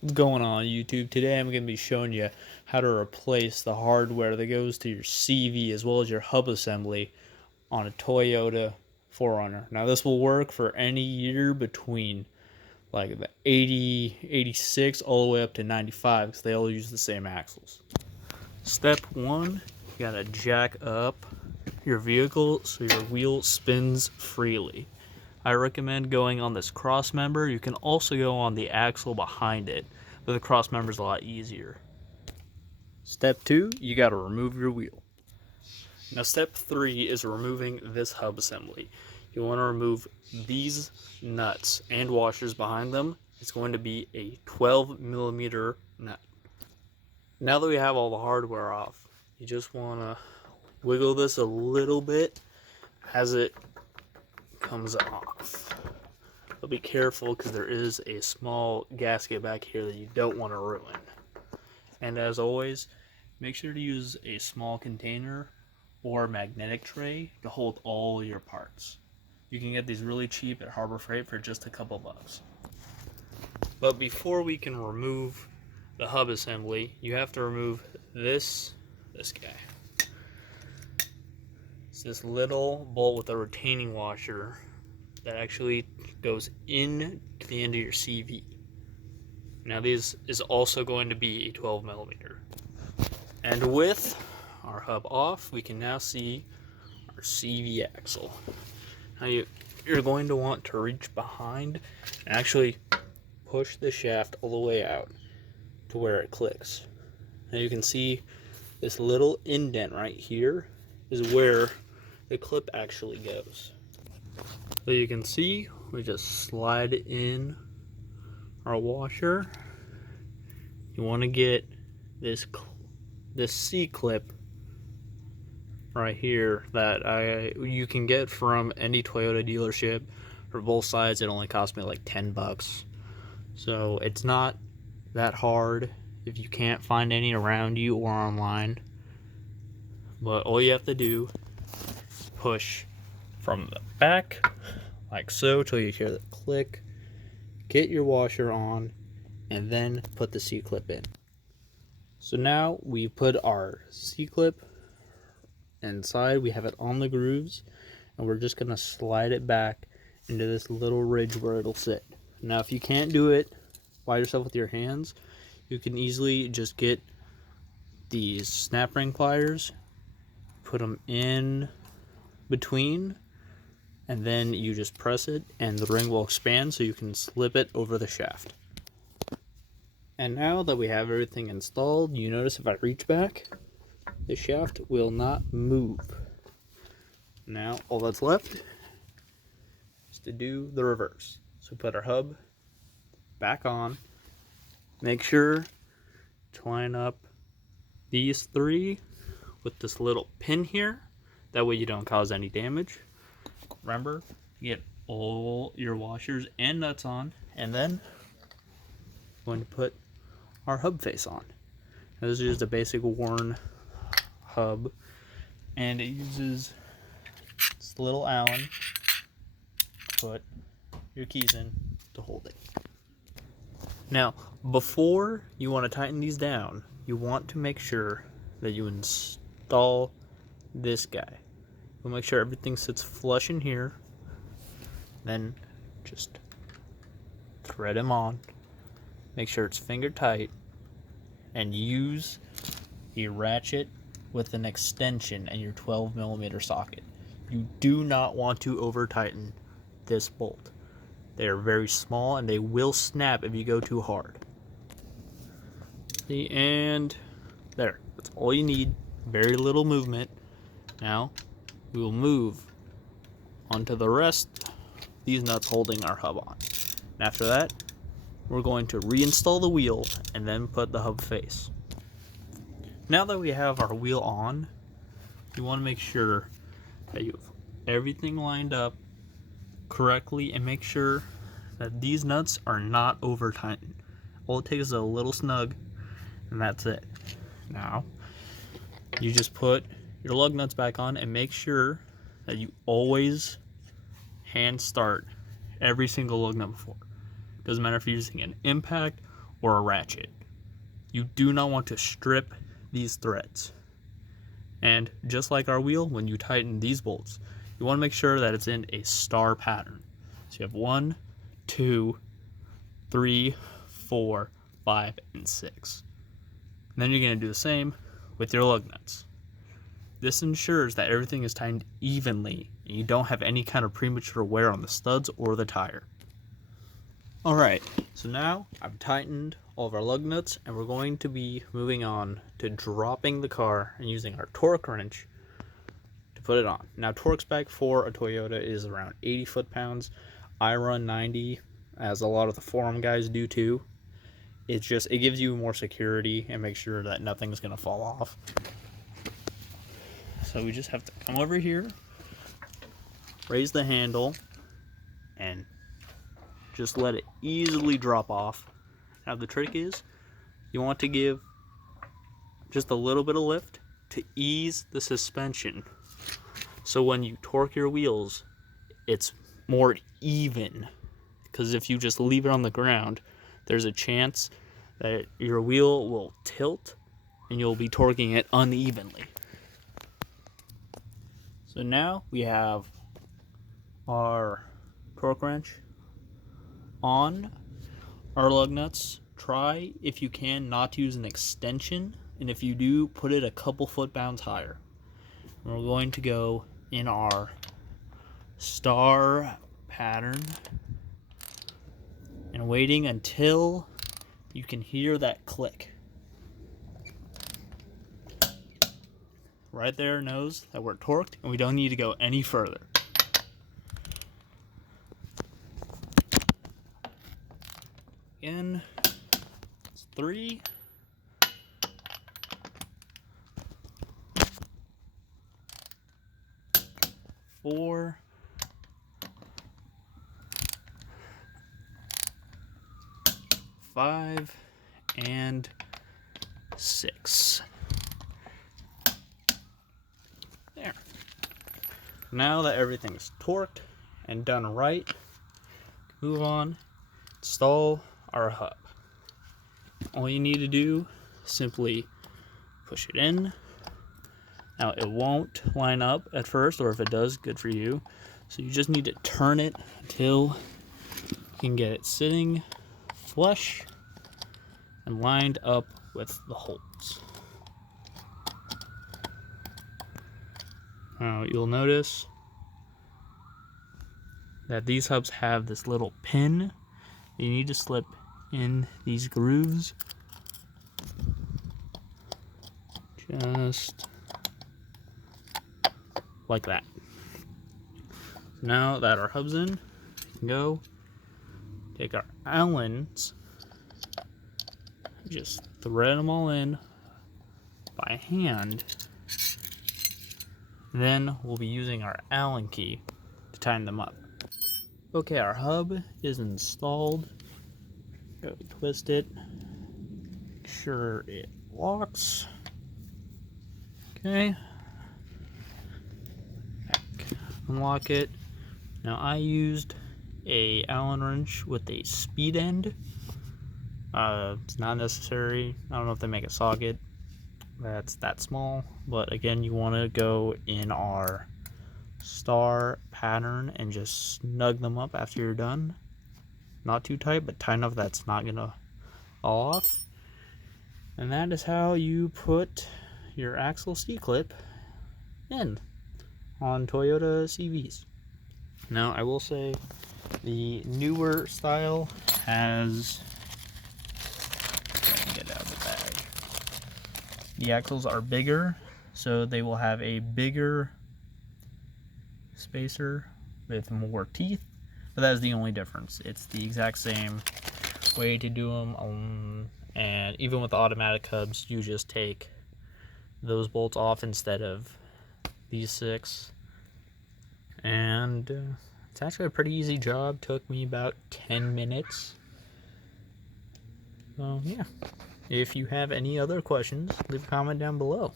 What's going on YouTube? Today I'm going to be showing you how to replace the hardware that goes to your CV as well as your hub assembly on a Toyota 4Runner. Now this will work for any year between like the 80, 86 all the way up to 95 because they all use the same axles. Step 1, you got to jack up your vehicle so your wheel spins freely. I recommend going on this cross member. You can also go on the axle behind it, but the cross member is a lot easier. Step 2, you got to remove your wheel. Now step 3 is removing this hub assembly. You want to remove these nuts and washers behind them. It's going to be a 12mm nut. Now that we have all the hardware off, you just want to wiggle this a little bit as it comes off. But be careful because there is a small gasket back here that you don't want to ruin. And as always, make sure to use a small container or magnetic tray to hold all your parts. You can get these really cheap at Harbor Freight for just a couple bucks. But before we can remove the hub assembly, you have to remove this guy. It's this little bolt with a retaining washer that actually goes in to the end of your CV. Now this is also going to be a 12mm. And with our hub off, we can now see our CV axle. Now you're going to want to reach behind and actually push the shaft all the way out to where it clicks. Now you can see this little indent right here is where the clip actually goes. So you can see we just slide in our washer. You want to get this C-clip right here that you can get from any Toyota dealership for both sides. It only cost me like 10 bucks. So it's not that hard if you can't find any around you or online. But all you have to do, push from the back like so till you hear the click, get your washer on, and then put the C-clip in. So now we put our C-clip inside, we have it on the grooves, and we're just gonna slide it back into this little ridge where it'll sit. Now if you can't do it by yourself with your hands, you can easily just get these snap ring pliers, put them in between, and then you just press it and the ring will expand so you can slip it over the shaft. And now that we have everything installed, you notice if I reach back, the shaft will not move. Now all that's left is to do the reverse. So put our hub back on, make sure to line up these three with this little pin here, that way you don't cause any damage. Remember, get all your washers and nuts on, and then we're going to put our hub face on. Now, this is just a basic worn hub, and it uses this little Allen to put your keys in to hold it. Now, before you want to tighten these down, you want to make sure that you install this guy. We'll make sure everything sits flush in here. Then just thread him on. Make sure it's finger tight. And use a ratchet with an extension and your 12mm socket. You do not want to over tighten this bolt. They are very small and they will snap if you go too hard. See, and there. That's all you need. Very little movement. Now we will move onto the rest of these nuts holding our hub on. And after that, we're going to reinstall the wheel and then put the hub face. Now that we have our wheel on, you want to make sure that you have everything lined up correctly and make sure that these nuts are not over tightened. All it takes is a little snug and that's it. Now you just put your lug nuts back on and make sure that you always hand start every single lug nut before. Doesn't matter if you're using an impact or a ratchet. You do not want to strip these threads. And just like our wheel, when you tighten these bolts, you want to make sure that it's in a star pattern. So you have 1, 2, 3, 4, 5, and 6. And then you're going to do the same with your lug nuts. This ensures that everything is tightened evenly and you don't have any kind of premature wear on the studs or the tire. Alright, so now I've tightened all of our lug nuts and we're going to be moving on to dropping the car and using our torque wrench to put it on. Now torque spec for a Toyota is around 80 foot-pounds. I run 90, as a lot of the forum guys do too. It gives you more security and make sure that nothing's going to fall off. So we just have to come over here, raise the handle, and just let it easily drop off. Now the trick is, you want to give just a little bit of lift to ease the suspension. So when you torque your wheels, it's more even. Because if you just leave it on the ground, there's a chance that your wheel will tilt and you'll be torquing it unevenly. So now we have our torque wrench on our lug nuts. Try, if you can, not to use an extension, and if you do, put it a couple foot-pounds higher. And we're going to go in our star pattern and waiting until you can hear that click. Right there knows that we're torqued and we don't need to go any further. Again, it's 3, 4, 5, and 6. There. Now that everything's torqued and done right, move on, install our hub. All you need to do, simply push it in. Now it won't line up at first, or if it does, good for you. So you just need to turn it until you can get it sitting flush and lined up with the holes. Now you'll notice that these hubs have this little pin you need to slip in these grooves. Just like that. Now that our hub's in, we can go take our Allens, just thread them all in by hand. Then we'll be using our Allen key to tighten them up. Okay, our hub is installed. Go twist it. Make sure it locks. Okay. Back. Unlock it. Now I used a Allen wrench with a speed end. It's not necessary. I don't know if they make a socket that's that small, but again, you want to go in our star pattern and just snug them up after you're done. Not too tight, but tight enough that's not gonna fall off. And that is how you put your axle C-clip in on Toyota CVs. Now I will say the newer style has, get it out of the bag, the axles are bigger, so they will have a bigger spacer with more teeth, but that is the only difference. It's the exact same way to do them, and even with the automatic hubs, you just take those bolts off instead of these 6, and it's actually a pretty easy job. Took me about 10 minutes. So yeah, if you have any other questions, leave a comment down below.